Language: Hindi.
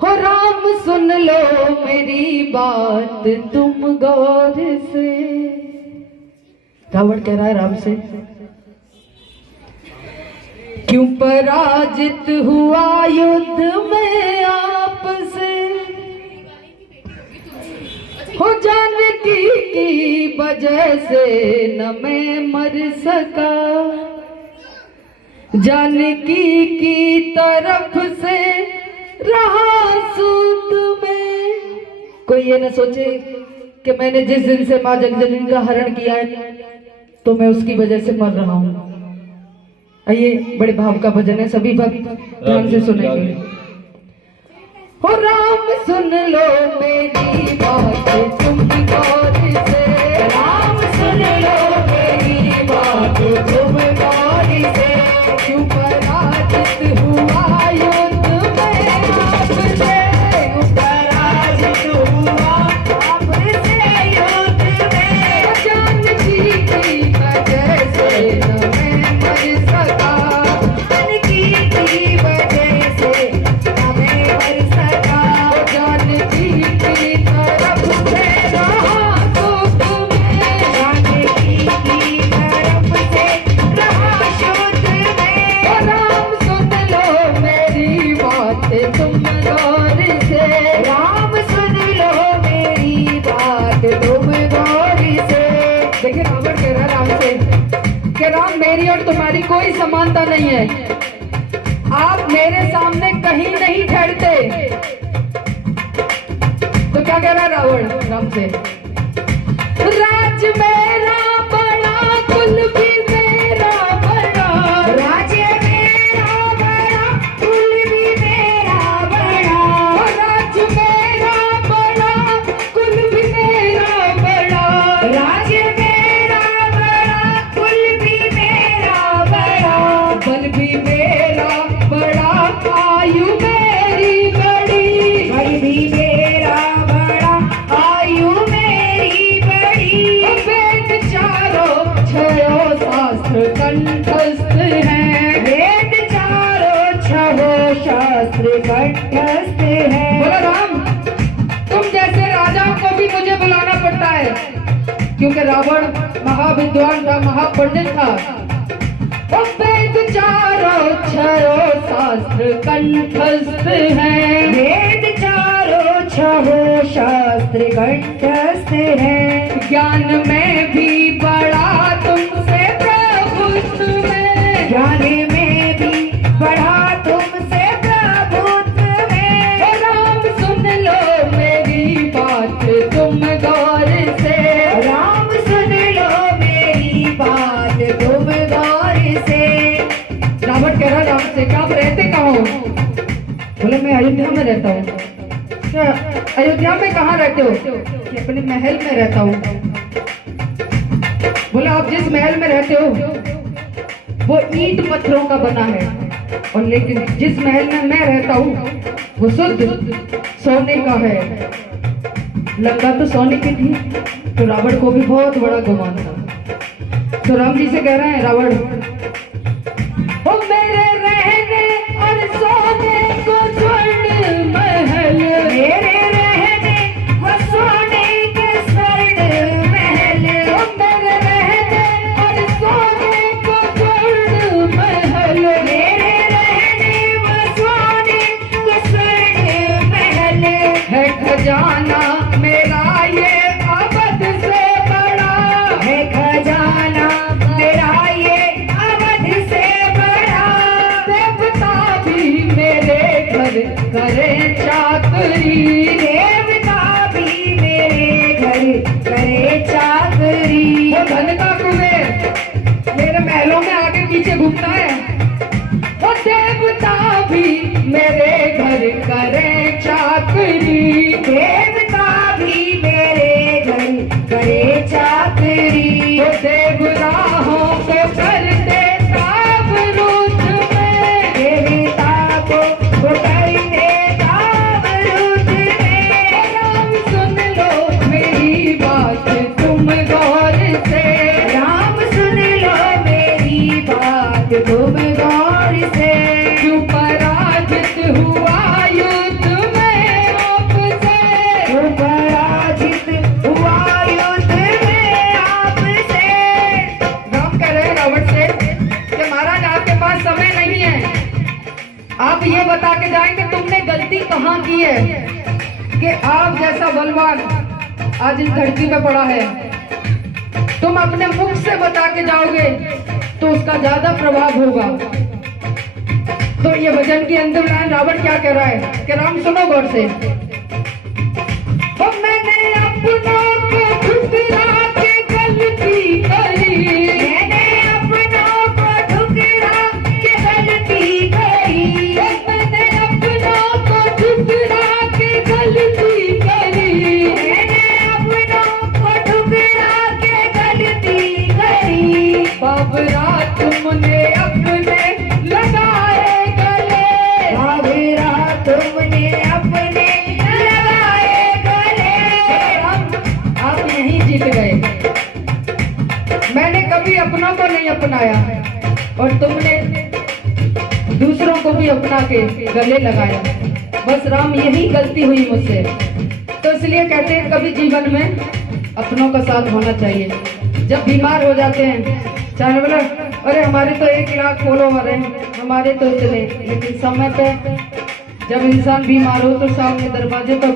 हो राम सुन लो मेरी बात तुम गौर से। रावण कह रहा है राम से, क्यों पराजित हुआ युद्ध में आपसे। हो जानकी की वजह से न मैं मर सका, जानकी की तरफ से रहा सूत में। कोई ये न सोचे कि मैंने जिस दिन से मां जगजननी का हरण किया है तो मैं उसकी वजह से मर रहा हूं। आइए, बड़े भाव का भजन है, सभी भक्त ध्यान से सुनेंगे। हो राम सुन लो मेरी बात तुम गौर से। राम सुन लो मेरी बात तुम गौर से। क्यों पराजित हुआ युद्ध में आपसे। क्यों पराजित हुआ आपसे युद्ध में। जानकी की वजह से न मैं मर सका, जानकी की वजह से न मैं मर सका। जानकी की तरफ से रहा सुख में, जानकी की तरफ से रहा शुद्ध में। राम सुन लो मेरी बात तुम गौर से। राम सुन लो मेरी बात तुम गौर से। देखिए रावण कह रहा है राम से कि राम मेरी और तुम्हारी कोई समानता नहीं है, आप मेरे सामने कहीं नहीं ठहरते। तो क्या कह रहा है रावण राम से, राज मेरा बड़ा कुल भी मेरा बड़ा। राज मेरा बड़ा कुल भी मेरा बड़ा। राज मेरा बड़ा कुल भी मेरा बड़ा। राज मेरा बड़ा कुल भी मेरा बड़ा। बल भी मेरा बड़ा आयु मेरी बड़ी। बल भी मेरा बड़ा आयु मेरी बड़ी। वेद चारों छयो शास्त्र कंठस्थ हैं। वेद चारों छयो शास्त्र कंठस्थ हैं। बोलो राम, तुम जैसे राजाओं को भी मुझे बुलाना पड़ता है, क्योंकि रावण महाविद्वान था, महापंडित था। वेद चारों छयो शास्त्र कंठस्थ हैं। वेद चारों छयो शास्त्र कंठस्थ हैं। ज्ञान में भी बड़ा तुमसे प्रभुत्व में। ज्ञान में भी बड़ा तुमसे प्रभुत्व में। राम सुन लो मेरी बात तुम गौर से। राम सुन लो मेरी बात तुम गौर से। रावण कह रहा राम से, क्या आप रहते कहाँ हो। बोले मैं अयोध्या में रहता हूँ। क्या अयोध्या में कहाँ रहते हो। कि अपने महल में रहता हूँ। बोले आप जिस महल में रहते हो वो ईंट पत्थरों का बना है, और लेकिन जिस महल में मैं रहता हूँ वो शुद्ध सोने का है। लंका तो सोने की थी, तो रावण को भी बहुत बड़ा गुमान था। तो राम जी से कह रहे हैं रावण, ओ मेरे रहने और सोने को स्वर्ण महल। मेरे रहने व सोने के स्वर्ण महल। ओ मेरे रहने और सोने को स्वर्ण महल। मेरे रहने व सोने को स्वर्ण महल। है खजाना मेरा ये अवध से बड़ा। है खजाना मेरा ये अवध से बड़ा। देवता भी मेरे घर करे चाकरी। देवता भी मेरे घर करे चाकरी। वो धन का कुबेर मेरे महलों में आगे पीछे घूमता है। वो देवता भी मेरे घर करे चाकरी। देवता भी मेरे घर करे चाकरी। वो देवराहों को कर देता विरुद्ध में। देवता को कर देता विरुद्ध में। राम सुन लो मेरी बात तुम गौर से। राम सुन लो मेरी बात तुम गौर से। क्यों पराजित हुआ युद्ध में कहाँ की है कि आप जैसा बलवान आज इस धरती में पड़ा है, तुम अपने मुख से बता के जाओगे तो उसका ज्यादा प्रभाव होगा। तो ये भजन के अंदर रावण क्या कह रहा है कि राम सुनो गौर से, मैंने अपनों को ठुकरा के गलती करी, मैंने अपनों को ठुकरा के गलती करी, मैंने अपनों को ठुकरा के गलती करी, मैंने अपनों को ठुकरा के गलती करी। बाबरा तुमने अपने लगाए गले, बाबरा तुमने अपने लगाए गले। आप यहीं जीत गए। मैंने कभी अपनों को नहीं अपनाया और तुमने दूसरों को भी अपना के गले लगाया। बस राम यही गलती हुई मुझसे। तो इसलिए कहते हैं कभी जीवन में अपनों का साथ होना चाहिए। जब बीमार हो जाते हैं, चाहे बोला अरे हमारे तो 1 लाख फॉलोवर हैं, हमारे तो इतने, लेकिन समय पे जब इंसान बीमार हो तो सामने दरवाजे पर